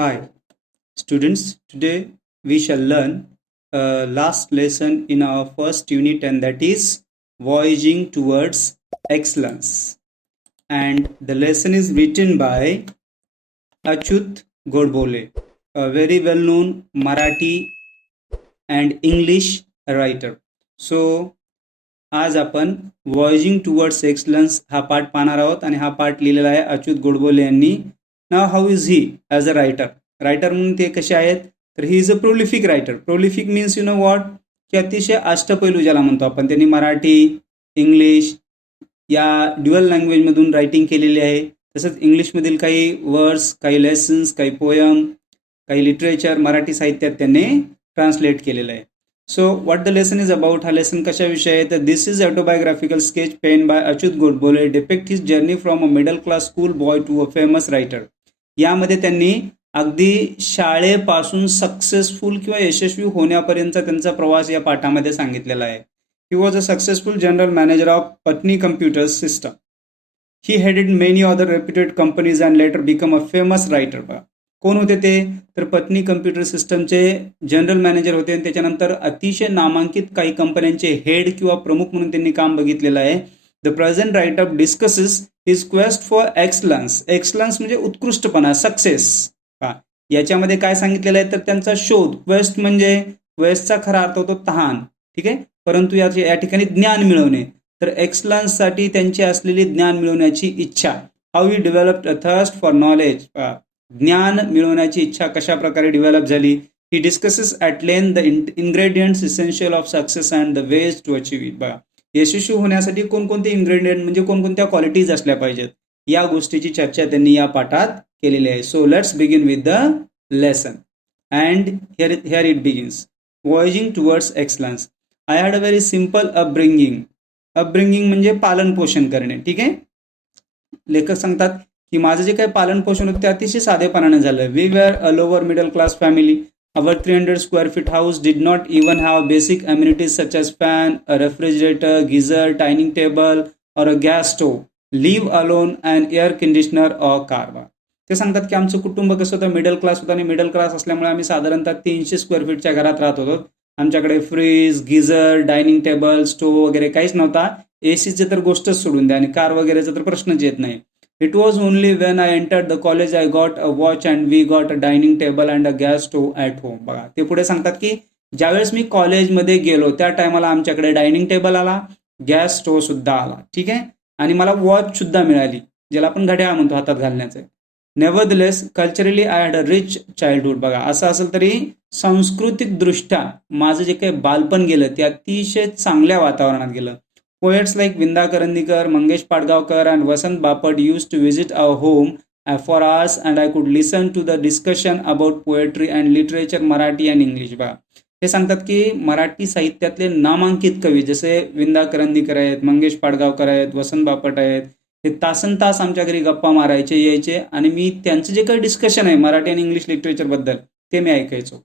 Hi, students. Today we shall learn last lesson in our first unit, and that is voyaging towards excellence. And the lesson is written by Achyut Godbole, a very well-known Marathi and English writer. So आज आपण वॉयजिंग towards excellence हा पाठ पाहणार आहोत आणि हा पाठ लिहिलेला आहे अच्युत गोडबोले यांनी. नाव how is he as a writer. Writer म्हणून ते कसे आहेत तर he is a prolific writer. Prolific means you know what की अतिशय अष्टपैलू ज्याला म्हणतो आपण. त्यांनी मराठी, इंग्लिश या ड्युअल लँग्वेजमधून रायटिंग केलेली आहे. तसंच इंग्लिशमधील काही वर्ड्स, काही लेसन्स, काही पोयम, काही लिटरेचर मराठी साहित्यात त्यांनी ट्रान्सलेट केलेलं आहे. So what the lesson is about, हा lesson कशाविषयी आहे तर this is autobiographical sketch penned by Achyut Godbole depict his journey from a middle class school boy to a famous writer. यामध्ये त्यांनी अगदी शाळेपासून सक्सेसफुल किंवा यशस्वी होण्यापर्यंतचा त्यांचा प्रवास या पाठामध्ये सांगितलेला आहे. He was a successful general manager of Patni Computer System. He headed many other reputed companies and later became a famous writer. कोण होते ते तर पत्नी कम्प्युटर सिस्टमचे जनरल मॅनेजर होते आणि त्याच्यानंतर अतिशय नामांकित काही कंपन्यांचे हेड किंवा प्रमुख म्हणून त्यांनी काम बघितलेलं आहे. The present write up discusses his quest for excellence. Excellence म्हणजे उत्कृष्टपणा, सक्सेस. याच्यामध्ये काय सांगितलेलं आहे तर त्यांचा शोध. क्वेस्ट म्हणजे क्वेस्टचा खरा अर्थ होतो तहान, ठीक आहे, परंतु या ठिकाणी ज्ञान मिळवणे. तर एक्सलन्ससाठी त्यांची असलेली ज्ञान मिळवण्याची इच्छा. How he developed a thirst for knowledge. ज्ञान मिळवण्याची इच्छा कशा प्रकारे डेव्हलप झाली. He discusses at length the ingredients essential of success and the ways to achieve it. बघा, यशस्वी होण्यासाठी कोणकोणते इन्ग्रेडियंट म्हणजे कोणकोणत्या क्वालिटीज असल्या पाहिजेत या गोष्टीची चर्चा त्यांनी या पाठात केलेली आहे. So let's begin with the lesson and here it begins. Voyaging towards excellence. I had a very simple upbringing. Upbringing म्हणजे पालन पोषण करणे, ठीक आहे. लेखक सांगतात की माझं जे काही पालन पोषण होतं ते अतिशय साधेपणाने झालं. We were a lower middle class family. Our 300 square feet house did not even have basic amenities such as fan, a refrigerator, geyser, dining table और a gas stove, live alone and air conditioner or car. ते सांगतात की आमचं कुटुंब कसं होतं, middle class होतं आणि मिडल क्लास असल्यामुळे आम्ही साधारणतः 300 स्क्वेअर फीटच्या घरात राहत होतो. आमच्याकडे fridge, geyser, dining table, stove वगैरे काहीच नव्हता. एसीचे तर गोष्टच सोडून द्या आणि कार वगैरेचा तर प्रश्नच येत नाही. It was only when I entered the college I got a watch and we got a dining table and a gas stove at home. बघा, ते पुढे सांगतात की ज्यावेळेस मी कॉलेजमध्ये गेलो त्या टायमाला आमच्याकडे डायनिंग टेबल आला, गॅस स्टोव्ह सुद्धा आला, ठीक आहे, आणि मला वॉच सुद्धा मिळाली, ज्याला आपण घड्याळ म्हणतो हातात घालण्याचं. Nevertheless culturally I had a rich childhood. बघा, असं असेल तरी सांस्कृतिक दृष्ट्या माझं जे काही बालपण गेलं ते अतिशय चांगल्या वातावरणात गेलं. Poets like Vinda Karandikar, Mangesh Padgaonkar and Vasant Bapad used to visit our home for hours and I could listen to the discussion about poetry and literature, Marathi and English. बघा, हे सांगतात की मराठी साहित्यातले नामांकित कवी जसे विंदा करंदीकर आहेत, मंगेश पाडगावकर आहेत, वसंत बापट आहेत, हे तासन तास आमच्या घरी गप्पा मारायचे, यायचे आणि मी त्यांचं जे काही डिस्कशन आहे मराठी आणि इंग्लिश लिटरेचरबद्दल ते मी ऐकायचो.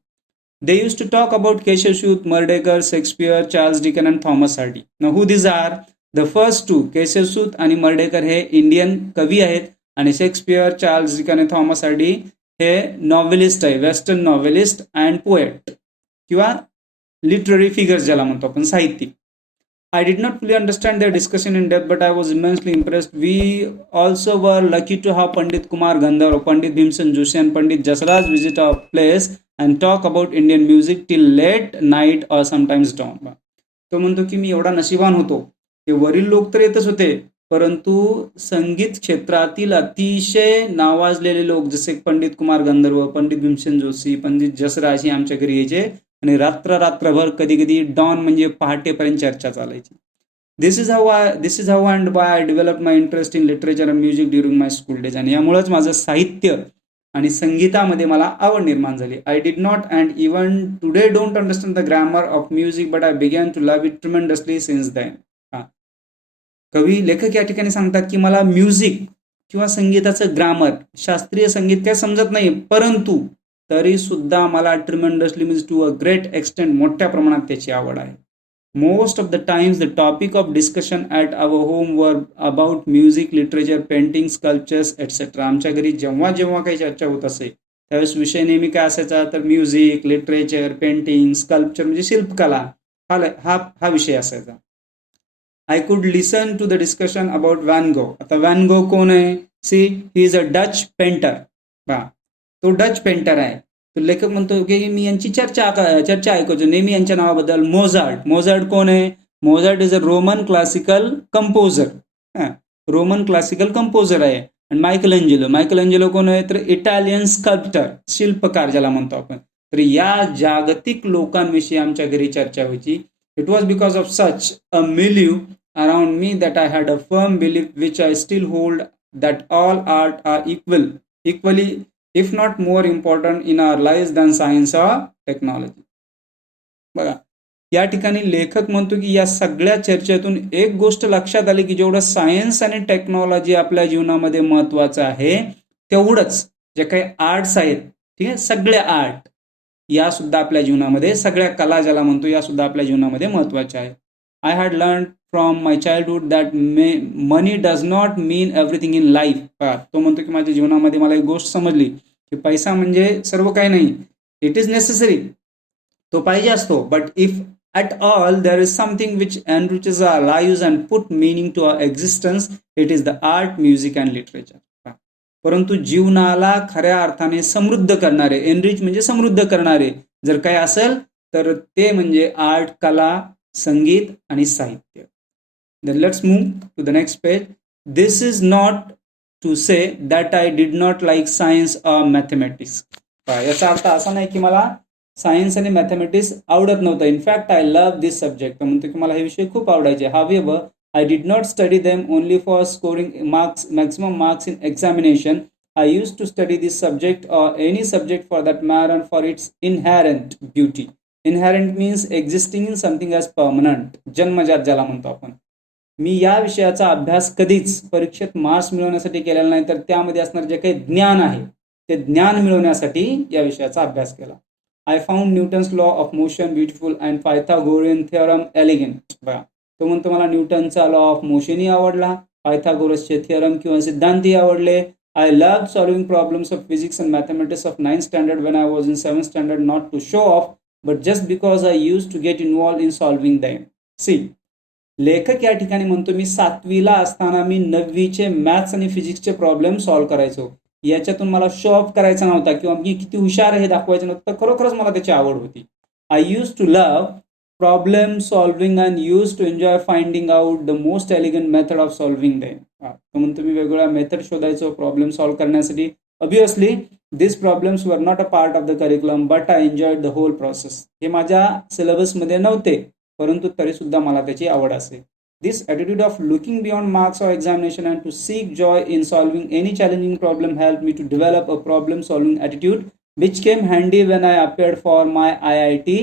They used to talk about Keshavsut, Murdekar, Shakespeare, Charles Dickens and Thomas Hardy. Now who these are? The first two, Keshavsut आणि मर्डेकर हे इंडियन कवी आहेत आणि शेक्सपियर, चार्ल्स डिकन आणि थॉमस हार्डी हे नॉव्हेलिस्ट आहे, वेस्टर्न नॉव्हेलिस्ट अँड पोएट किंवा लिटररी फिगर्स ज्याला म्हणतो आपण, साहित्यिक. I did not fully understand their discussion in depth, but I was immensely impressed. We also were lucky to have Pandit Kumar Gandharv, Pandit Bhimsen Joshi and Pandit Jasraj visit our place and talk about Indian music till late night or sometimes dawn. तो म्हणतो की मी एवढा नशिबान होतो, हे वरील लोक तर येतच होते, परंतु संगीत क्षेत्रातील अतिशय नावाजलेले लोक जसे पंडित कुमार गंधर्व, पंडित भीमसेन जोशी, पंडित जसराज हे आमच्या घरी यायचे आणि रात्रभर कधी कधी डॉन म्हणजे पहाटेपर्यंत चर्चा चालायची. This is how and why I develop my interest in literature and music during my school days. आणि यामुळेच माझं साहित्य आणि संगीतामध्ये मला आवड निर्माण झाली. I did not and even today don't understand the grammar of music but I began to love it tremendously since then. कवी लेखक या ठिकाणी सांगतात की मला म्युझिक किंवा संगीताचं ग्रामर, शास्त्रीय संगीत काय समजत नाही, परंतु तरी सुद्धा मला tremendously means to a great extent मोठ्या प्रमाणात त्याची आवड आहे. Most of the times the topic of discussion at our home were about music, literature, painting, sculptures etcetera. आमच्या घरी जेव्हा जेव्हा काही चर्चा होत असे त्यावेळेस विषय नेहमी काय असायचा तर म्युझिक, लिटरेचर, पेंटिंग, स्कल्पचर म्हणजे शिल्पकला हा विषय असायचा. I could listen to the discussion about Van Gogh. आता व्हॅन गो कोण आहे? See he is a Dutch painter. तो डच पेंटर आहे. तो लेखक म्हणतो की मी यांची चर्चा ऐकायचो नेहमी यांच्या नावाबद्दल. मोझार्ट कोण आहे? Mozart is a Roman classical composer. Roman classical composer आहे. आणि मायकल एंजेलो कोण आहे? तर इटालियन स्कल्प्टर, शिल्पकार ज्याला म्हणतो आपण. तर या जागतिक लोकांविषयी आमच्या घरी चर्चा व्हायची. It was because of such a milieu around me that I had a firm belief which I still hold, that all art are equally if not more important in our lives than science or technology. बघा, या ठिकाणी लेखक म्हणतो की या सगळ्या चर्चेतून एक गोष्ट लक्षात आली की जेवढं सायन्स आणि टेक्नॉलॉजी आपल्या जीवनामध्ये महत्वाचं आहे, तेवढंच जे काही आर्ट्स आहेत, ठीक आहे, सगळे आर्ट या सुद्धा आपल्या जीवनामध्ये, सगळ्या कला ज्याला म्हणतो या सुद्धा आपल्या जीवनामध्ये महत्वाच्या आहेत. I had learn from my childhood that money does not mean everything in life. तो म्हणतो की माझ्या जीवनामध्ये मला एक गोष्ट समजली की पैसा म्हणजे सर्व काही नाही. इट इज नेसेसरी, तो पाहिजे असतो, but if at all there is something which enriches our lives and put meaning to our existence, it is the art, music and literature. परंतु जीवनाला खऱ्या अर्थाने समृद्ध करणारे, एनरिच म्हणजे समृद्ध करणारे जर काही असेल तर ते म्हणजे आर्ट, कला, संगीत आणि साहित्य. Then let's move to the next page. This is not to say that I did not like science or mathematics. याचा अर्थ असा नाही की मला सायन्स आणि मॅथमॅटिक्स आवडत नव्हतं. In fact I love this subject. म्हणतो की मला हे विषय खूप आवडायचे. However I did not study them only for scoring marks, maximum marks in examination. I use to study this subject और any subject for that matter for its inherent beauty. Inherent means existing in something as permanent, जन्मजात ज्याला म्हणतो आपण. मी या विषयाचा अभ्यास कधीच परीक्षेत मार्क्स मिळवण्यासाठी केलेला नाही, तर त्यामध्ये असणार जे काही ज्ञान आहे ते ज्ञान मिळवण्यासाठी या विषयाचा अभ्यास केला. I found Newton's law of motion beautiful and Pythagorean theorem elegant. तो म्हणतो मला न्यूटनचा लॉ ऑफ मोशनही आवडला, पायथागोरसचे थिअरम किंवा सिद्धांतही आवडले. I loved solving problems of physics and mathematics of 9th standard when I was in 7th standard, not to show off, but just because I used to get involved in solving them. See, लेखक या ठिकाणी म्हणतो मी 7वीला असताना मी 9वीचे maths आणि फिजिक्सचे problem solve करायचो. याच्यातून मला show off करायचा नव्हता किंवा मी किती हुशार हे दाखवायचं नव्हतं, तर खरोखरच मला त्याची आवड होती. I use to love problem solving and use to enjoy finding out the most elegant method of solving them. तो म्हणतो मी वेगवेगळ्या मेथड शोधायचो प्रॉब्लेम सॉल्व्ह करण्यासाठी. Obviously this problems were not a part of the curriculum, but I enjoyed the whole process. हे माझ्या सिलेबसमध्ये नव्हते, परंतु तरी सुद्धा मला त्याची आवड असे. This attitude of looking beyond marks or examination and to seek joy in solving any challenging problem helped me to develop a problem-solving attitude, which came handy when I appeared for my IIT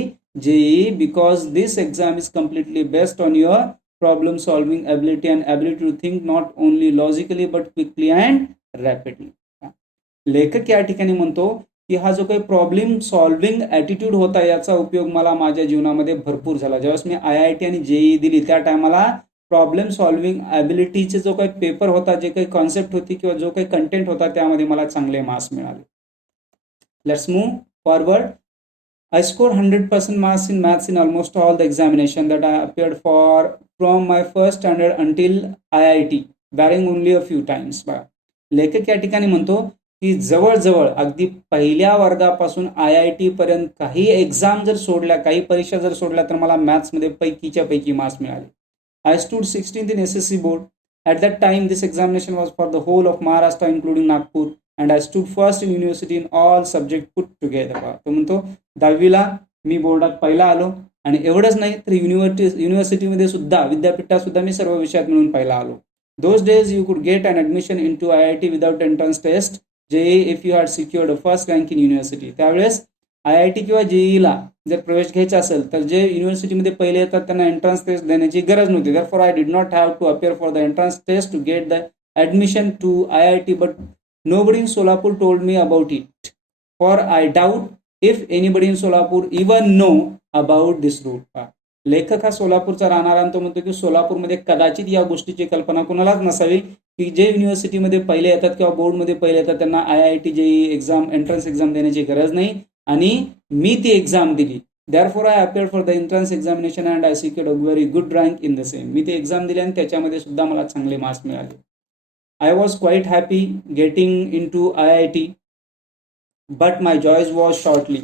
JEE, because this exam is completely based on your problem-solving ability and ability to think not only logically but quickly and rapidly. लेखक या ठिकाणी म्हणतो की हा जो काही problem solving attitude होता याचा उपयोग मला माझ्या जीवनामध्ये भरपूर झाला. ज्यावेळेस मी IIT आणि JEE दिली त्या टायमाला प्रॉब्लेम सॉल्विंग ॲबिलिटीचे जो काही पेपर होता, जे काही कॉन्सेप्ट होती किंवा जो काही कंटेंट होता त्यामध्ये मला चांगले मार्क्स मिळाले. Let's move forward. I score 100% marks in maths in almost all the examination that I appeared for from my first standard until IIT, barring only a few times. लेखक या ठिकाणी म्हणतो की जवळजवळ अगदी पहिल्या वर्गापासून IIT पर्यंत काही एक्झाम जर सोडल्या, काही परीक्षा जर सोडल्या, तर मला मॅथ्समध्ये पैकीच्या पैकी मार्क्स मिळाले. I stood 16th in SSC board. At that time, this examination was for the whole of Maharashtra, including Nagpur, and I stood first in university in all subjects put together. तो म्हणतो 10वीला मी बोर्डात पहिला आलो, आणि एवढंच नाही तर युनिव्हर्सिटीमध्ये सुद्धा, विद्यापीठात सुद्धा मी सर्व विषयात मिळून पहिला आलो. Those days you could get an admission into IIT without entrance test, JEE if you had secured a first rank in university. त्यावेळेस IIT किंवा JEEला जर प्रवेश घ्यायचा असेल तर जे युनिव्हर्सिटीमध्ये पहिले येतात त्यांना एंट्रन्स टेस्ट देण्याची गरज नव्हती. Therefore I did not have to appear for the entrance test to get the admission to IIT, but nobody in Solapur told me about it, for I doubt if anybody in Solapur even know about this route. लेखक हा सोलापूरचा राहणारा, तो म्हणतो की सोलापूरमध्ये कदाचित या गोष्टीची कल्पना कोणालाच नसावी की जे युनिव्हर्सिटीमध्ये पहिले येतात किंवा बोर्डमध्ये पहिले येतात त्यांना IIT JEE exam entrance exam देण्याची गरज नाही आणि मी ती एक्झाम दिली. Therefore, I appeared for the entrance examination and I secured a very good rank in the same. मी ती एक्झाम दिली आणि त्याच्यामध्ये सुद्धा मला चांगले मार्क्स मिळाले. I was quite happy getting into IIT, but my joy was shortly.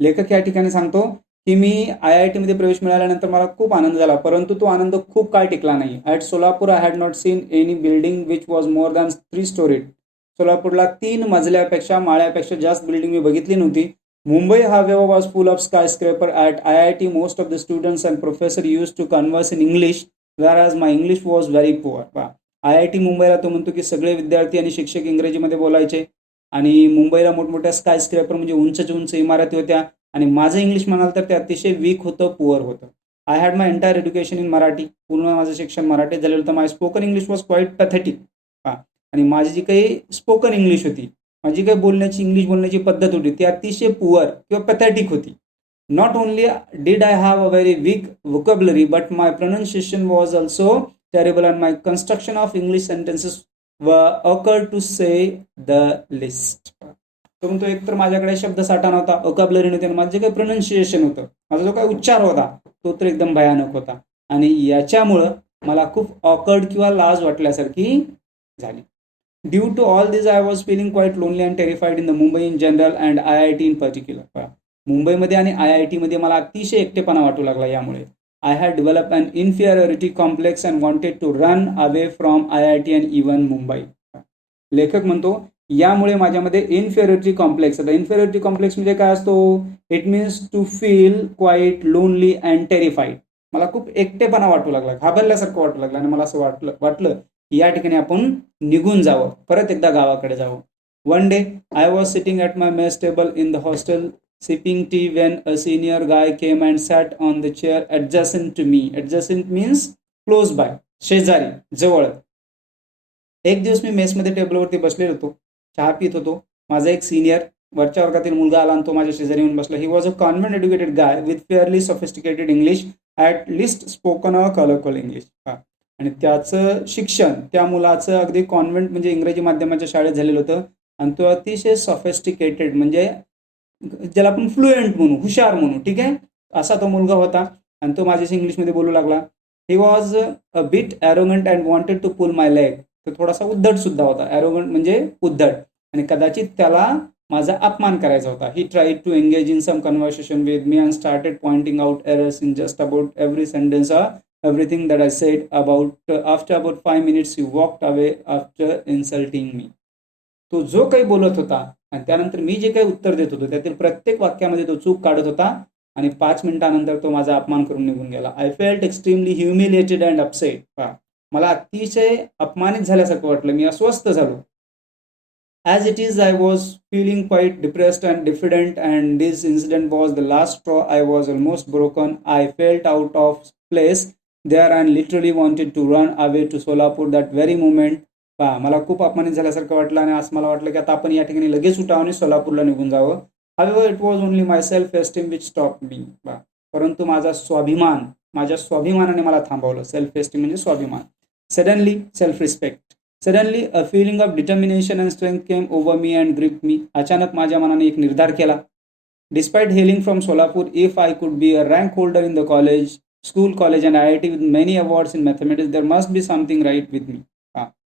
लेखक या ठिकाणी सांगतो की मी IIT मध्ये प्रवेश मिळाल्यानंतर मला खूप आनंद झाला, परंतु तो आनंद खूप काळ टिकला नाही. At Solapur I had not seen any building which was more than 3 storeyed. सोलापूरला 3 मजल्यापेक्षा माळ्यापेक्षा जास्त बिल्डिंग मी बघितली नव्हती. Mumbai, however, was full of skyscraper. At IIT, most of the students and professors used to converse in English, whereas my English was very poor. IIT मुंबईला तो म्हणतो की सगळे विद्यार्थी आणि शिक्षक इंग्रजीमध्ये बोलायचे आणि मुंबईला मोठमोठ्या स्कायस्क्रेपर म्हणजे उंच उंच इमारती होत्या आणि माझं इंग्लिश म्हणाल तर ते अतिशय वीक होतं, पुअर होतं. I had my entire education in Marathi. पूर्ण माझं शिक्षण मराठीत झालेलं होतं. My spoken English was quite pathetic. आणि माझी जी काही स्पोकन इंग्लिश होती, माझी काही बोलण्याची इंग्लिश बोलण्याची पद्धत होती ती अतिशय पुअर किंवा पॅथेटिक होती. Not only did I have a very weak vocabulary but my pronunciation was also terrible and my construction of English sentences occurred to say the least. तो म्हणतो एकतर माझ्याकडे शब्दसाठा नव्हता, व्होकॅब्युलरी नव्हती आणि माझं जे काही प्रोनाउन्सिएशन होतं, माझा जो काही उच्चार होता तो तर एकदम भयानक होता आणि याच्यामुळं मला खूप ऑकर्ड किंवा लाज वाटल्यासारखी झाली. Due to all this, I was feeling quite lonely and terrified in the Mumbai in general and IIT in particular. मुंबईमध्ये आणि IIT मध्ये मला अतिशय एकटेपणा वाटू लागला. यामुळे I had developed an inferiority complex and wanted to run away from IIT and even Mumbai. लेखक म्हणतो यामुळे माझ्यामध्ये इन्फेरियरिटी कॉम्प्लेक्स. आता इन्फेरियरिटी कॉम्प्लेक्स म्हणजे काय असतो? It means to feel quite lonely and terrified. मला खूप एकटेपणा वाटू लागला, घाबरल्यासारखं वाटू लागलं आणि मला असं वाटलं की या ठिकाणी आपण निघून जावं, परत एकदा गावाकडे जावं. One day I was sitting at my mess table in the hostel sipping tea when a senior guy came and sat on the chair adjacent to me. Adjacent means close by, शेजारी, जवळ. एक दिवस मी मेसमध्ये टेबलवरती बसलेलो होतो, चहा पित होतो. माझा एक सिनियर वरच्या वर्गातील मुलगा आला आणि तो माझ्या शेजारी येऊन बसला. ही was a convent educated guy with fairly sophisticated English, at least spoken a colourful English. आणि त्याचं शिक्षण त्या मुलाचं अगदी कॉन्व्हेंट म्हणजे इंग्रजी माध्यमाच्या शाळेत झालेलं होतं आणि तो अतिशय सॉफिस्टिकेटेड म्हणजे ज्याला आपण फ्लुएंट म्हणू, हुशार म्हणू, ठीक आहे, असा तो मुलगा होता आणि तो माझ्याशी इंग्लिशमध्ये बोलू लागला. He was a bit arrogant and wanted to pull my leg. तो थोडासा उद्धट सुद्धा होता. ॲरोगंट म्हणजे उद्धट आणि कदाचित त्याला माझा अपमान करायचा होता. He tried to engage in some conversation with me and started pointing out errors in just about every sentence everything that I said. After about 5 minutes he walked away after insulting me. तो जो काही बोलत होता आणि त्यानंतर मी जे काही उत्तर देत होतो त्यातील प्रत्येक वाक्यामध्ये तो चूक काढत होता आणि 5 मिनिटानंतर तो माझा अपमान करून निघून गेला. I felt extremely humiliated and upset. मला अतिशय अपमानित झाल्यासारखं वाटलं, मी अस्वस्थ झालो. As it is, I was feeling quite depressed and diffident, and this incident was the last straw. I was almost broken. I felt out of place there and literally wanted to run away to Solapur that very moment. मला खूप अपमानित झाल्यासारखं वाटलं आणि असं मला वाटलं की आता आपण या ठिकाणी लगेच उठावं आणि सोलापूरला निघून जावं. However, it was only my self-esteem which stopped me. परंतु माझा स्वाभिमान, माझ्या स्वाभिमानाने मला थांबवलं. सेल्फ एस्टीम म्हणजे स्वाभिमान. Suddenly, self-respect. Suddenly, a feeling of determination and strength came over me and gripped me. अचानक माझ्या मनाने एक निर्धार केला. Despite hailing from Solapur, if I could be a rank holder in the college, school, college and IIT with many awards in mathematics, there must be something right with me.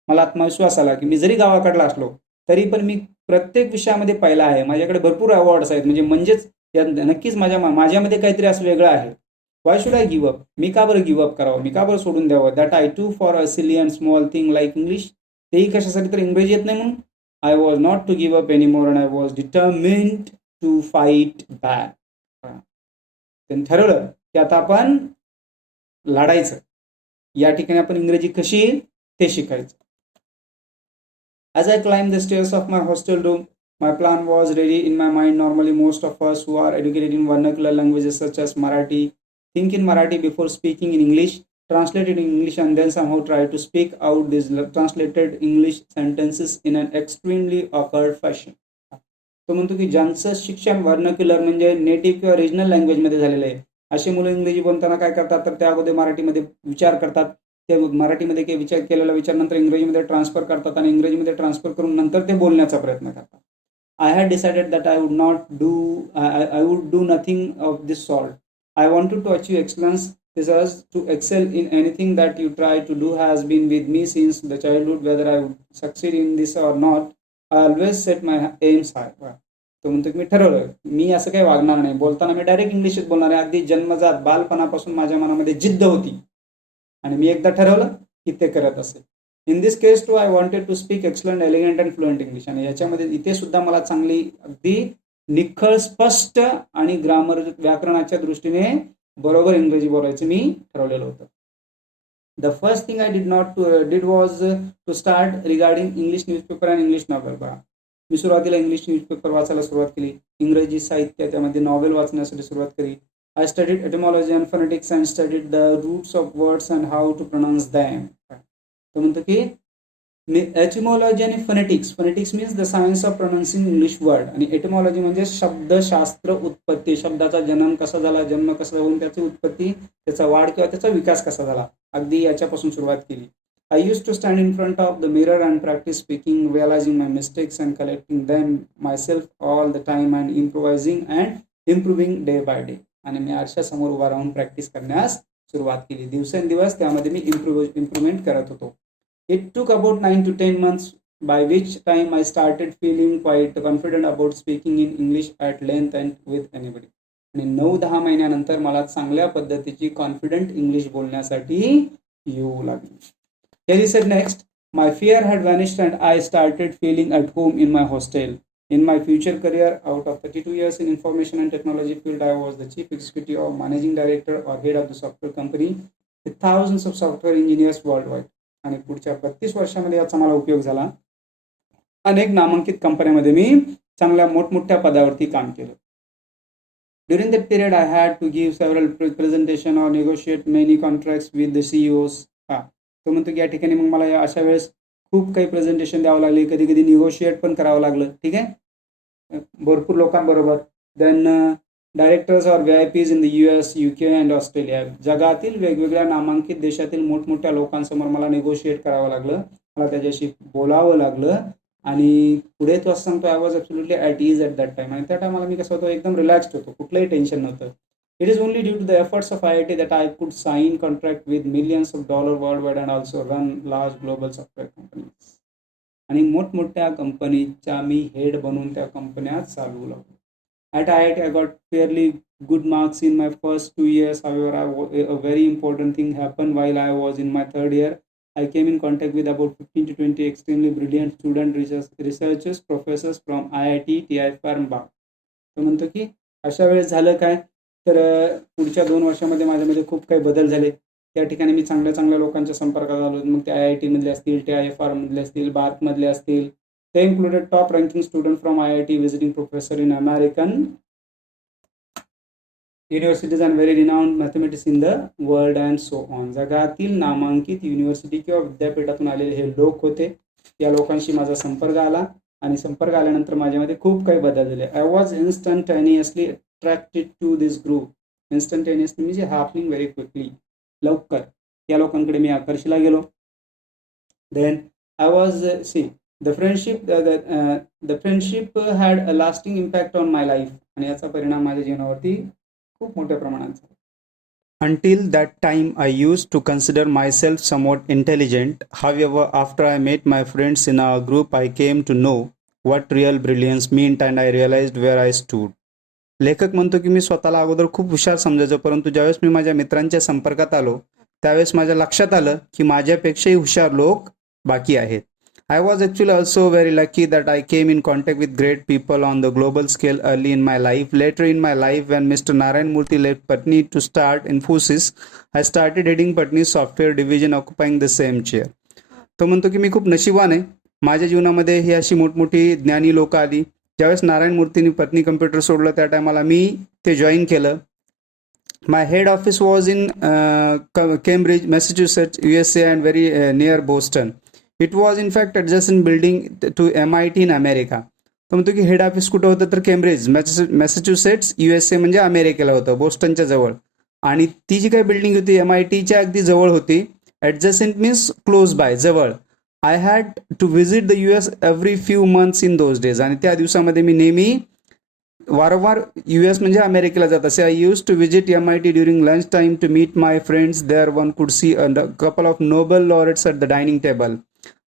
मला आत्मविश्वास आला की मी जरी गावाकडला असलो तरी पण मी प्रत्येक विषयामध्ये पहिला आहे. माझ्याकडे भरपूर अवॉर्ड्स आहेत, नक्कीच नक्कीच माझ्यामध्ये काहीतरी असं वेगळं आहे. Why should I give up? मी का बरं गिव्ह अप करावं, मी का बरं सोडून द्यावं? That I too for a silly and small thing like English. तेही कशासाठी तर इंग्रजी येत नाही म्हणून. I was not to give up any more and I was determined to fight back. त्यांनी ठरवलं की आता आपण लढायचं. या ठिकाणी आपण इंग्रजी कशी येईल ते शिकायचं. As I climbed the stairs of my hostel room, my plan was ready in my mind. Normally, most of us who are educated in vernacular languages such as Marathi think in Marathi before speaking in English, translate it in English, and then somehow try to speak out these translated English sentences in an extremely awkward fashion. तो म्हणतो की ज्यांचं शिक्षण वर्नक्युलर म्हणजे native किंवा regional लँग्वेजमध्ये झालेलं आहे अशी मुलं इंग्रजी बोलताना काय करतात तर त्या अगोदर मराठीमध्ये विचार करतात, ते मराठीमध्ये काही विचार केलेला विचार नंतर इंग्रजीमध्ये ट्रान्सफर करतात आणि इंग्रजीमध्ये ट्रान्सफर करून नंतर ते बोलण्याचा प्रयत्न करतात. I had decided that I would do nothing of this sort. I wanted to achieve excellence. Because to excel in anything that you try to do has been with me since the childhood. Whether I would succeed in this or not, I always set my aims high. तो म्हणतो की मी ठरवलं, मी असं काही वागणार नाही. बोलताना मी direct इंग्लिशच बोलणार आहे. अगदी जन्मजात बालपणापासून माझ्या मनामध्ये जिद्द होती आणि मी एकदा ठरवलं की ते करत असेल. In this case too I wanted to speak excellent, elegant and fluent English. आणि याच्यामध्ये इथे सुद्धा मला चांगली अगदी निखळ, स्पष्ट आणि ग्रामर व्याकरणाच्या दृष्टीने बरोबर इंग्रजी बोलायचं मी ठरवलेलं होतं. The first thing I did was to start regarding English newspaper and English novel. पहा, मी सुरुवातीला इंग्लिश न्यूजपेपर वाचायला सुरुवात केली, इंग्रजी साहित्य त्यामध्ये नॉव्हेल वाचण्यासाठी सुरुवात केली. I studied etymology and phonetics and studied the roots of words and how to pronounce them. तो म्हणतो की एटिमॉलॉजी आणि phonetics means the science of pronouncing English word, आणि एटिमॉलॉजी म्हणजे शब्दशास्त्र, उत्पत्ती, शब्दाचा जन्म कसा झाला, जन्म कसा होऊन त्याची उत्पत्ती, त्याचा वाढ किंवा त्याचा विकास कसा झाला, अगदी याच्यापासून सुरुवात केली. I use to stand in front of the mirror and practice speaking, realising my mistakes and collecting them my self all the time and improvising and improving day by day. आणि मी आरशासमोर उभा राहून प्रॅक्टिस करण्यास सुरुवात केली. दिवसेंदिवस त्यामध्ये मी improvement करत होतो. It took about 9 to 10 months, by which time I started feeling quite confident about speaking in English at length and with anybody. आणि 9-10 महिन्यानंतर मला चांगल्या पद्धतीची कॉन्फिडंट इंग्लिश बोलण्यासाठी येऊ लागली. Here he said next, my fear had vanished and I started feeling at home in my hostel. In my future career, out of 32 years in information and technology field, I was the chief executive or managing director or head of the software company with thousands of software engineers worldwide. आणि पुढच्या 32 वर्षामध्ये याचा मला उपयोग झाला. अनेक नामांकित कंपन्यामध्ये मी चांगल्या मोठमोठ्या पदावरती काम केलं. During that period I had to give several presentation or negotiate many contracts with the CEOs. तो म्हणतो की या ठिकाणी मग मला अशा वेळेस खूप काही प्रेझेंटेशन द्यावं लागले, कधी कधी निगोशिएट पण करावं लागलं. ठीक आहे, भरपूर लोकांबरोबर. Then directors or VIPs in the US, UK and Australia. जगातील वेगवेगळ्या नामांकित देशातील मोठमोठ्या लोकांसमोर मला निगोशिएट करावं लागलं, मला त्याच्याशी बोलावं लागलं. आणि पुढे तो असं सांगतो, I was absolutely at is at that time. आणि त्या टायमाला मी कसं होतो, एकदम रिलॅक्स्ड होतो, कुठलंही टेन्शन नव्हतं. It is only due to the efforts of IIT that I could sign contract with millions of dollar world wide and also run large global software companies. आणि मोठमोठ्या कंपनीच्या मी हेड बनून त्या कंपन्या चालवू लागलो. At IIT, I got fairly good marks in my first 2 years. However, a very important thing happened while I was in my third year. I came in contact with about 15 to 20 extremely brilliant student researchers, professors from IIT, TI firm BA. तो म्हणतो की अशा वेळेस झालं काय, तर पुढच्या 2 वर्षामध्ये माझ्यामध्ये खूप काही बदल झाले. त्या ठिकाणी मी चांगल्या चांगल्या लोकांच्या संपर्कात आलो. मग ते IIT मधले असतील, TI firm मधले असतील, BARC मधले असतील. They included top ranking student from IIT, visiting professor in American universities and very renowned mathematics in the world and so on. जगातील नामांकित युनिव्हर्सिटी किंवा विद्यापीठातून आलेले हे लोक होते. या लोकांशी माझा संपर्क आला आणि संपर्क आल्यानंतर माझ्यामध्ये खूप काही बदल झाले. I was instantaneously attracted to this group. Instantaneously म्हणजे हॅपनिंग व्हेरी क्विकली, लवकर या लोकांकडे मी आकर्षिला गेलो. Then I was The friendship had a lasting impact on my life. आणि याचा परिणाम माझ्या जीवनावरती खूप मोठ्या प्रमाणात झाला. Until that time, I used to consider myself somewhat intelligent. However, after I met my friends in our group, I came to know what real brilliance meant and I realized where I stood. लेखक म्हणतो की मी स्वतःला अगोदर खूप हुशार समजायचो, परंतु ज्यावेळेस मी माझ्या मित्रांच्या संपर्कात आलो त्यावेळेस माझ्या लक्षात आलं की माझ्यापेक्षाही हुशार लोक बाकी आहेत. I was actually also very lucky that I came in contact with great people on the global scale early in my life. Later in my life, when Mr. Narayan Murthy left Patni to start Infosys, I started heading Patni's software division, occupying the same chair. तो म्हणतो की मी खूप नशिबान आहे, माझ्या जीवनामध्ये ही अशी मोठमोठी ज्ञानी लोक आली. ज्यावेळेस नारायण मूर्तींनी पत्नी कम्प्युटर सोडलं त्या टायमाला मी ते जॉईन केलं. My head office was in Cambridge, Massachusetts, USA and very near Boston. It was in fact adjacent building to MIT in America. तो म्हणतो की हेड ऑफिस कुठं होतं तर केम्ब्रिज, मॅसेच्युसेट्स, USA म्हणजे अमेरिकेला होतं, बोस्टनच्या जवळ. आणि ती जी काही बिल्डिंग होती MITच्या अगदी जवळ होती. ॲडजसेंट मीन्स क्लोज बाय, जवळ. I had to visit the US every few months in those days. आणि त्या दिवसामध्ये मी नेहमी वारंवार US म्हणजे अमेरिकेला जात असे. I use to visit MIT during lunch time to meet my friends there. One could see a couple of Nobel laureates at the dining table.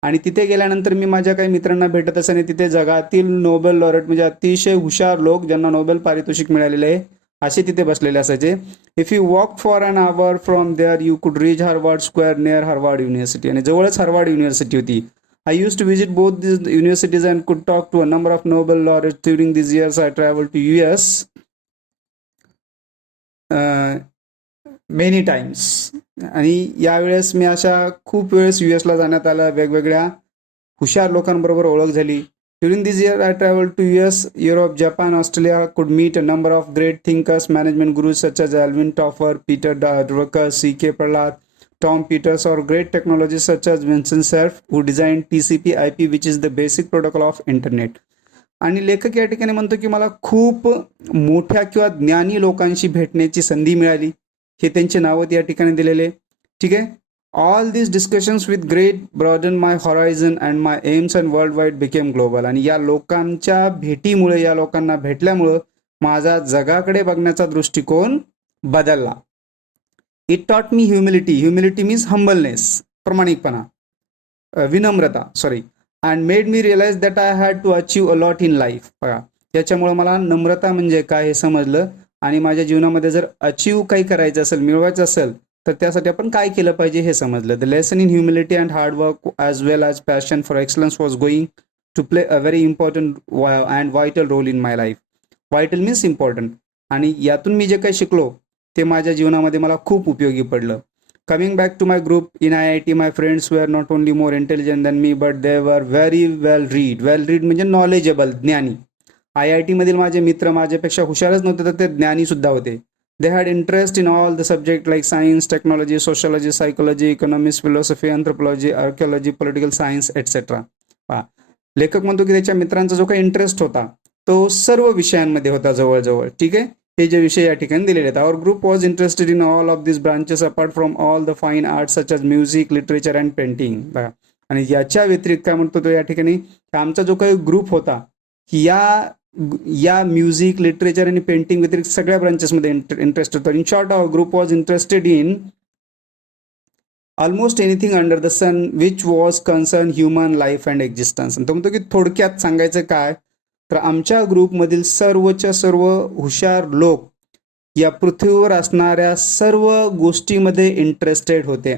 आणि तिथे गेल्यानंतर मी माझ्या काही मित्रांना भेटत असे आणि तिथे जगातील नोबेल लॉरेट म्हणजे अतिशय हुशार लोक ज्यांना नोबेल पारितोषिक मिळालेले आहे असे तिथे बसलेले असायचे. If you walk for an hour from there you could reach Harvard Square near Harvard University. आणि जवळच हार्वर्ड युनिव्हर्सिटी होती. I used to visit both these universities and could talk to a number of Nobel laureates during these years. I traveled to US many times. आणि यावेळेस मी अशा खूप वेळेस US ला जाण्यात आलं. वेगवेगळ्या हुशार लोकांबरोबर ओळख झाली. During this year I travel to US, Europe, Japan, Australia. Could meet a number of great thinkers, management gurus such as Alvin Toffler, Peter Drucker, CK Prahalad, Tom Peters, or great technologists such as Vincent Cerf, who designed TCP/IP, which is the basic protocol of internet. आणि लेखक या ठिकाणी म्हणतो की मला खूप मोठ्या किंवा ज्ञानी लोकांशी भेटण्याची संधी मिळाली. हे त्यांचे नावं या ठिकाणी दिलेले. ठीक आहे. All this discussions with great broaden my horizon and my aims and world wide became global. आणि या लोकांच्या भेटीमुळे, या लोकांना भेटल्यामुळं माझा जगाकडे बघण्याचा दृष्टिकोन बदलला. It taught me humility. Humility means humbleness, प्रामाणिकपणा, विनम्रता, sorry. And made me realise that I had to achieve a lot in life. बघा, याच्यामुळे मला नम्रता म्हणजे काय हे समजलं. आणि माझ्या जीवनामध्ये जर अचीव काही करायचं असेल, मिळवायचं असेल, तर त्यासाठी आपण काय केलं पाहिजे हे समजलं. The lesson in humility and hard work as well as passion for excellence was going to play a very important and vital role in my life. Vital means important. आणि यातून मी जे काही शिकलो ते माझ्या जीवनामध्ये मला खूप उपयोगी पडलं. Coming back to my group in IIT, my friends were not only more intelligent than me, but they were very well read. Well read म्हणजे नॉलेजेबल, ज्ञानी. IIT मधील माझे मित्र माझ्यापेक्षा हुशारच नव्हते, तर ते ज्ञानी सुद्धा होते. They had interest in all the subject like science, technology, sociology, psychology, economics, philosophy, anthropology, archaeology, political science, etcetera. लेखक म्हणतो की त्याच्या मित्रांचा जो काही इंटरेस्ट होता तो सर्व विषयांमध्ये होता जवळजवळ. ठीक आहे. हे जे विषय या ठिकाणी दिलेले आहेत. Our group was interested in all of this branches apart from all the fine arts such as music, literature and painting. बघा, आणि याच्या व्यतिरिक्त काय म्हणतो तो या ठिकाणी, आमचा जो काही ग्रुप होता या म्युझिक, लिटरेचर आणि पेंटिंग व्यतिरिक्त सगळ्या ब्रांचेसमध्ये इंटरेस्ट होता. In short our group was interested in almost anything under the sun which was concern human life and existence. तो म्हणतो की थोडक्यात सांगायचं काय, तर आमच्या ग्रुपमधील सर्वच्या सर्व हुशार लोक या पृथ्वीवर असणाऱ्या सर्व गोष्टीमध्ये इंटरेस्टेड होते.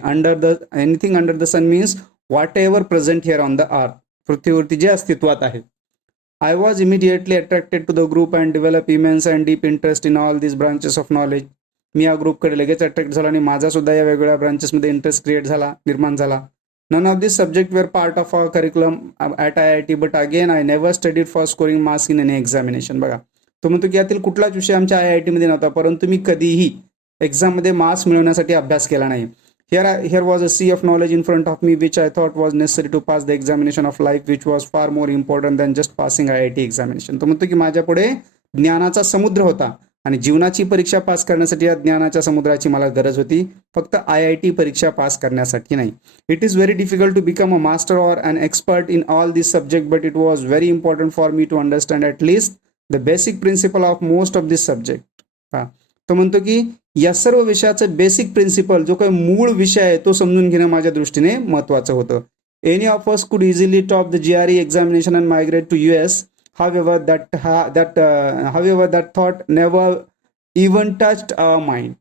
Anything under the sun means whatever present here on the earth, पृथ्वीवरती जे अस्तित्वात आहे. I was immediately attracted to the group and develop immense and deep interest in all this branches of knowledge. मी या ग्रुपकडे लगेच attract झाला आणि माझा सुद्धा या वेगवेगळ्या ब्रांचेसमध्ये इंटरेस्ट निर्माण झाला. None of these subjects were part of our curriculum at IIT, but again I never studied for scoring marks in any examination. बघा, तो म्हणतो की यातील कुठलाच विषय आमच्या IIT मध्ये नव्हता, परंतु मी कधीही एक्झाममध्ये मार्क्स मिळवण्यासाठी अभ्यास केला नाही. Here was a sea of knowledge in front of me which I thought was necessary to pass the examination of life, which was far more important than just passing IIT examination. तो म्हणतो की माझ्यापुढे ज्ञानाचा समुद्र होता आणि जीवनाची परीक्षा pass करण्यासाठी या ज्ञानाच्या समुद्राची मला गरज होती, फक्त IIT परीक्षा पास करण्यासाठी नाही. It is very difficult to become a master or an expert in all this subject, but it was very important for me to understand at least the basic principle of most of this subject. तो म्हणतो की या सर्व विषयाचं basic principle, जो काही मूळ विषय आहे तो समजून घेणं माझ्या दृष्टीने महत्त्वाचं होतं. Any of us could easily top the GRE examination and migrate to US. However, that thought never even touched our mind.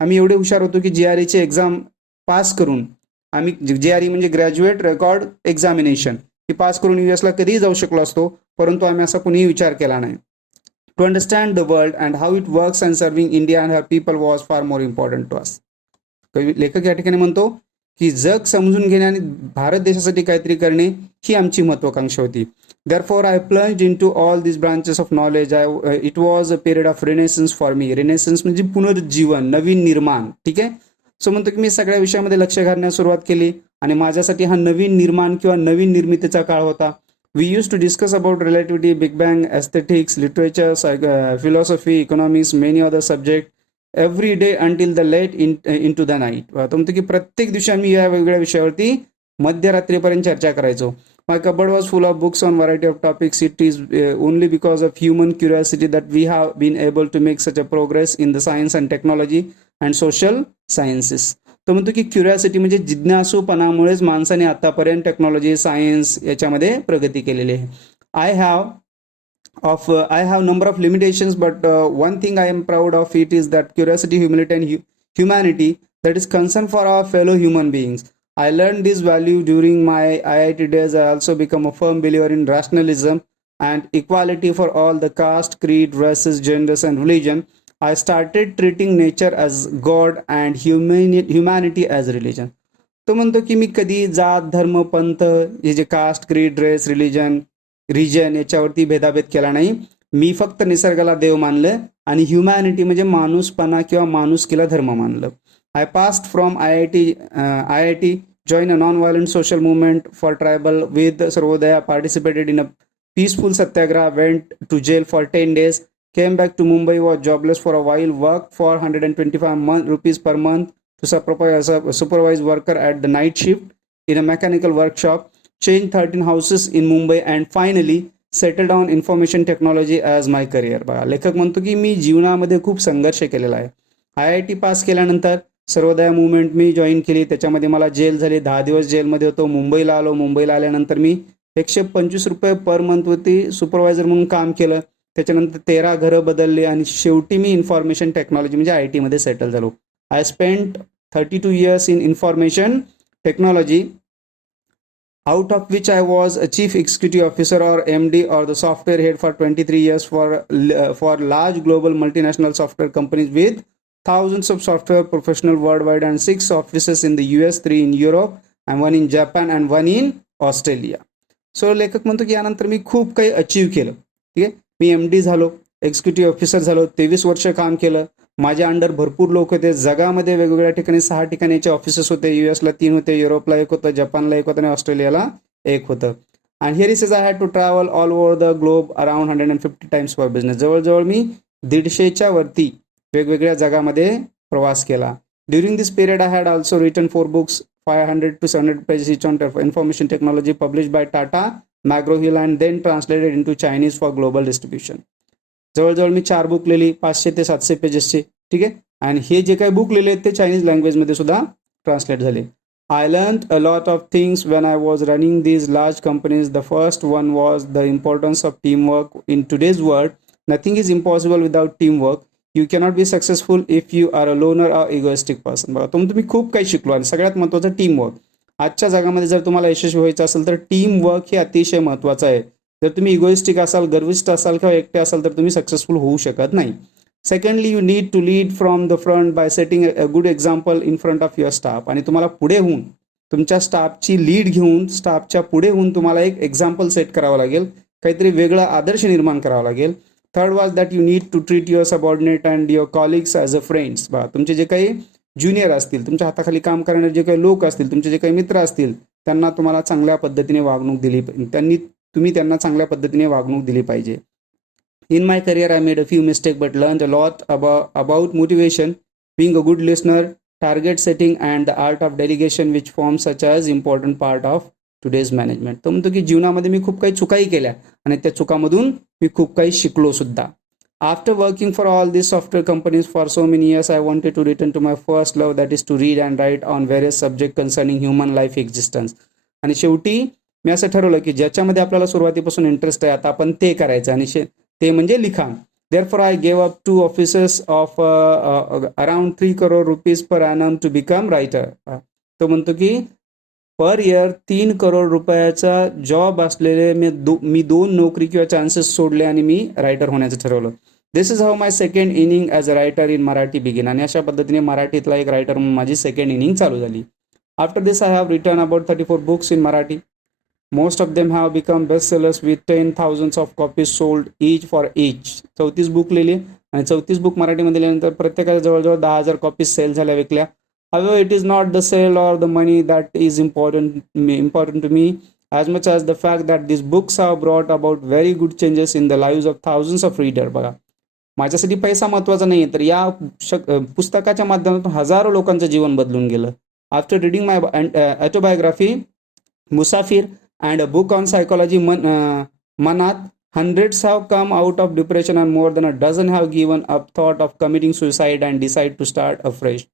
आम्ही एवढे हुशार होतो की GREची एक्झाम पास करून आम्ही, GRE म्हणजे ग्रॅज्युएट रेकॉर्ड एक्झामिनेशन, ही पास करून US ला कधीही जाऊ शकलो असतो, परंतु आम्ही असा कुणीही विचार केला नाही. To understand the world and how it works and serving India and her people was far more important to us. लेखक या ठिकाणी म्हणतो की जग समजून घेणे आणि भारत देशासाठी काहीतरी करणे ही आमची महत्वाकांक्षा होती. Therefore, I plunged into all these branches of knowledge. It was a period of renaissance for me. Renaissance म्हणजे पुनर्जीवन, नवीन निर्माण. ठीक आहे. सो म्हणतो की मी सगळ्या विषयामध्ये लक्ष घालण्यास सुरुवात केली आणि माझ्यासाठी हा नवीन निर्माण किंवा नवीन निर्मितीचा काळ होता. We use to discuss about relativity, big bang, aesthetics, literature, philosophy, economics, many other subject. Every day until the late in to the night. तो म्हणतो की प्रत्येक दिवशी आम्ही या वेगवेगळ्या विषयावरती मध्यरात्रीपर्यंत चर्चा करायचो. My cupboard was full of books on variety of topics. It is only because of human curiosity that we have been able to make such a progress in the science and technology and social sciences. तो म्हणतो की curiosity म्हणजे जिज्ञासूपणामुळेच माणसाने आतापर्यंत technology science याच्यामध्ये प्रगती केलेली आहे. I have number of limitations, but one thing I am proud of it is that curiosity, humility, and humanity, that is concern for our fellow human beings. I learned this value during my IIT days. I also become a firm believer in rationalism and equality for all the caste, creed, races, genders, and religion. I started treating nature as God and humanity as religion. तो म्हणतो की मी कधी जात धर्म पंथ हे जे caste creed race region याच्यावरती भेदाभेद केला नाही. मी फक्त निसर्गाला देव मानलं आणि ह्युमॅनिटी म्हणजे माणूसपणा किंवा माणुसकीला धर्म मानलं. I passed from I I T joined a non-violent social movement for tribal with Sarvodaya, participated in a peaceful satyagraha, went to jail for 10 days, came back to Mumbai, was jobless for a while, worked for 125 rupees per month to supervise worker at the night shift in a mechanical workshop, changed 13 houses in Mumbai, and finally settled on information technology as my career. बघा, लेखक म्हणतो की मी जीवनामध्ये खूप संघर्ष केलेला आहे. IIT pass केल्यानंतर सर्वोदय मुवमेंट मी जॉईन केली. त्याच्यामध्ये मला जेल झाली, 10 दिवस जेलमध्ये होतो. मुंबईला आलो. मुंबईला आल्यानंतर मी 125 रुपये पर मंथवरती सुपरवायझर म्हणून काम केलं. त्याच्यानंतर 13 घरं बदलली आणि शेवटी मी इन्फॉर्मेशन टेक्नॉलॉजी म्हणजे IT मध्ये सेटल झालो. I spent 32 years in information technology, out of which I was a chief executive officer or MD or the software head for 23 years for large global multinational software companies with thousands of software professionals worldwide and 6 offices in the US, 3 in Europe, and 1 in Japan and 1 in Australia. So लेखक म्हणतो की यानंतर मी खूप काही achieve केलं. ठीक आहे, मी MD झालो, एक्झिक्युटिव्ह ऑफिसर झालो, 23 वर्ष काम केलं. माझ्या अंडर भरपूर लोक होते. जगामध्ये वेगवेगळ्या ठिकाणी 6 ठिकाणीचे ऑफिसेस होते. US ला 3 होते, युरोपला 1 होतं, जपानला 1 होतं आणि ऑस्ट्रेलियाला 1 होतं. And here is I had to travel all over the globe around 150 times for business. जवळजवळ मी 150च्या वरती वेगवेगळ्या जगामध्ये प्रवास केला. During this period I had also written 4 books, 500 to 700 pages each on information technology, published by Tata McGraw-Hill and then translated into Chinese for global distribution. जवळजवळ मी 4 book लिहिली, 500 ते 700 पेजेसचे. ठीक आहे, आणि हे जे काही बुक लिहिले ते चायनीज लँग्वेजमध्ये सुद्धा ट्रान्सलेट झाले. I learn a lot of things when I was running these large companies. The first one was the importance of teamwork. In today's world nothing is impossible without teamwork. You cannot be successful if you are a loner or egoistic person. बघा, तुम्ही खूप काही शिकलो आणि सगळ्यात महत्त्वाचं teamwork. आजच्या जगामध्ये जर तुम्हाला यशस्वी व्हायचं असेल तर टीमवर्क हे अतिशय महत्त्वाचं आहे. जर तुम्ही इगोइस्टिक असाल, गर्विष्ठ असाल किंवा एकटे असाल तर तुम्ही सक्सेसफुल होऊ शकत नाही. Secondly, you need to lead from the front by setting a good example in front of your staff. आणि तुम्हाला पुढे होऊन तुमच्या स्टाफची लीड घेऊन स्टाफच्या पुढे होऊन तुम्हाला एक एक्झाम्पल सेट करावं लागेल, काहीतरी वेगळा आदर्श निर्माण करावा लागेल. Third was that you need to treat your subordinate and your colleagues as a friends. बघा, तुमचे जे काही ज्युनियर असतील, तुमच्या हाताखाली काम करणारे जे काही लोक असतील, तुमचे जे काही मित्र असतील, त्यांना तुम्हाला चांगल्या पद्धतीने वागणूक दिली, तुम्ही त्यांना चांगल्या पद्धतीने वागणूक दिली पाहिजे. In my career, I made a few mistakes but learned a lot about motivation, being a good listener, target setting, and the art of delegation, which forms such as important part of today's management. तो म्हणतो की जीवनामध्ये मी खूप काही चुकाही केल्या आणि त्या चुकामधून मी खूप काही शिकलो सुद्धा. After working for all these software companies for so many years, I wanted to return to my first love, that is to read and write on various subjects concerning human life existence. आणि शेवटी मी असं ठरवलं की ज्याच्यामध्ये आपल्याला सुरुवातीपासून interest आहे आता आपण ते करायचं आणि ते म्हणजे लिखाण. Therefore, I gave up 2 offices of around 3 crore rupees per annum to become writer. तो म्हणतो की पर इयर 3 करोड रुपयाचा जॉब असलेले मी 2 नोकरी किंवा चान्सेस सोडले आणि मी रायटर होण्याचं ठरवलं. This is how my second inning as a writer in Marathi begin. आणि अशा पद्धतीने मराठीतला एक रायटर म्हणून माझी सेकंड इनिंग चालू झाली. After this I have return about 34 books in Marathi. Most of them have become bestsellers with 10,000 of copies sold each for each. 34 book लिहिली आणि 34 बुक मराठीमध्ये लिहिल्यानंतर प्रत्येकाच्या जवळजवळ 10,000 कॉपीज सेल झाल्या, विकल्या. However, it is not the sale or the money that is important to me as much as the fact that these books have brought about very good changes in the lives of thousands of readers. बघा, माझ्यासाठी पैसा महत्त्वाचा नाही आहे, तर या पुस्तकाच्या माध्यमातून हजारो लोकांचं जीवन बदलून गेलं. After reading my autobiography Musafir and a book on psychology मनात hundreds have come out of depression and more than a dozen have given up thought of committing suicide and decide to start afresh.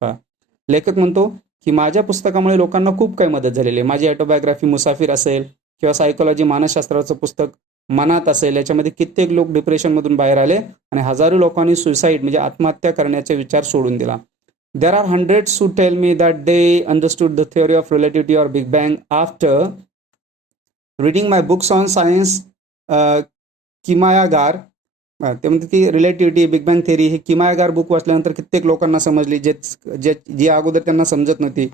लेखक म्हणतो की माझ्या पुस्तकामुळे लोकांना खूप काही मदत झालेली आहे. माझी ऑटोबायोग्राफी मुसाफिर असेल किंवा सायकोलॉजी मानसशास्त्राचं पुस्तक मनात असेल, याच्यामध्ये कित्येक लोक डिप्रेशनमधून बाहेर आले आणि हजारो लोकांनी सुसाईड म्हणजे आत्महत्या करण्याचे विचार सोडून दिला. There are hundreds who tell me that they understood the theory of relativity or Big Bang after reading my books on science. किमायागार ते म्हणतात की रिलेटिव्हिटी बिग बँग थेअरी हे किमायागार बुक वाचल्यानंतर कित्येक लोकांना समजली जी अगोदर त्यांना समजत नव्हती.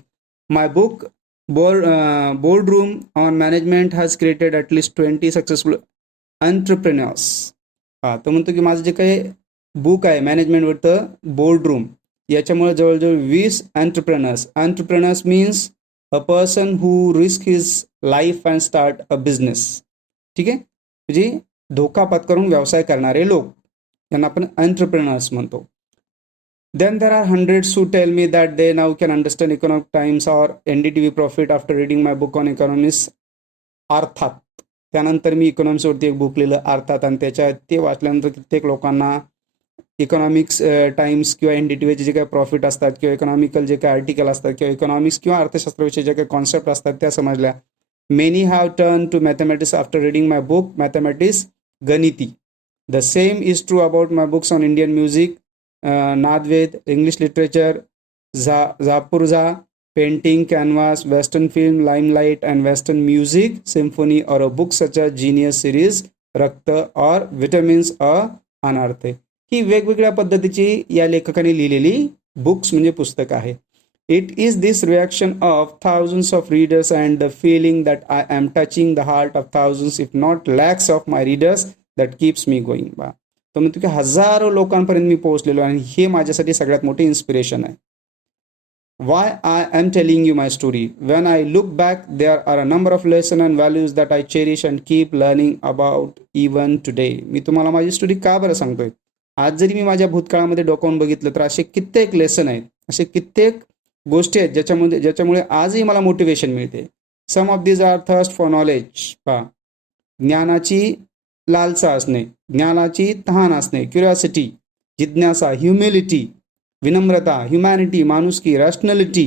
My book board room on management has created at least 20 successful entrepreneurs. तो म्हणतो की माझं जे काही बुक आहे मॅनेजमेंटवरचं बोर्ड रूम, याच्यामुळे जवळजवळ 20 entrepreneurs means a person who risk his life and start a business. ठीक आहे, म्हणजे धोका पत्करून व्यवसाय करणारे लोक, यांना आपण एंटरप्रेनर्स म्हणतो. Then there are hundreds who tell me that they now can understand Economic Times or NDTV profit after reading my book on economics. अर्थात त्यानंतर मी इकॉनॉमिक्सवरती एक बुक लिहिलं अर्थात, आणि ते वाचल्यानंतर कित्येक लोकांना इकॉनॉमिक्स टाइम्स किंवा NDTVचे जे काही प्रॉफिट असतात किंवा इकॉनॉमिकल जे काही आर्टिकल असतात किंवा इकॉनॉमिक्स किंवा अर्थशास्त्राविषयी जे काही कॉन्सेप्ट असतात त्या समजल्या. Many have turn to mathematics after reading my book mathematics गणिती. The same is true about my books on Indian music, Nadved, English literature, Zapurza, painting, canvas, western film, limelight and western music, symphony or a book such a genius series, रक्त or vitamins अ अनार्थ. ही वेगवेगळ्या पद्धतीची या लेखकाने लिहिलेली books म्हणजे पुस्तक आहे. It is this reaction of thousands of readers and the feeling that I am touching the heart of thousands, if not lakhs of my readers, that keeps me going. तो म्हणतो की हजारो लोकांपर्यंत मी पोहोचलेलो आणि हे माझ्यासाठी सगळ्यात मोठी इन्स्पिरेशन आहे. Why I am telling you my story? When I look back, there are a number of lessons and values that I cherish and keep learning about even today. मी तुम्हाला माझी स्टोरी का बरं सांगतोय? आज जरी मी माझ्या भूतकाळामध्ये डोकावून बघितलं तर असे कित्येक लेसन आहेत, असे कित्येक गोष्टी आहेत ज्याच्यामुळे आजही मला मोटिवेशन मिळते. Some of these are thirst for knowledge. ज्ञानाची लालसा असणे, ज्ञानाची तहान असणे, क्युरिओसिटी, जिज्ञासा, ह्युमिलिटी, विनम्रता, ह्युमॅनिटी, माणुसकी, रॅशनॅलिटी.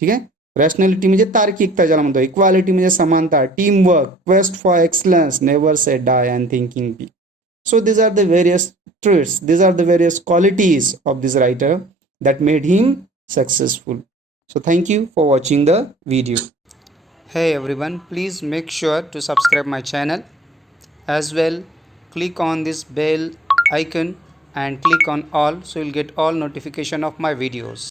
ठीक आहे, रॅशनॅलिटी म्हणजे तार्किकता ज्याला म्हणतो, इक्वालिटी म्हणजे समानता, team work, quest for excellence, never say die and thinking be. So these are the various traits, these are the various qualities of this writer that made him successful. So thank you for watching the video. Hey everyone, please make sure to subscribe my channel. As well, click on this bell icon and click on all so you'll get all notification of my videos.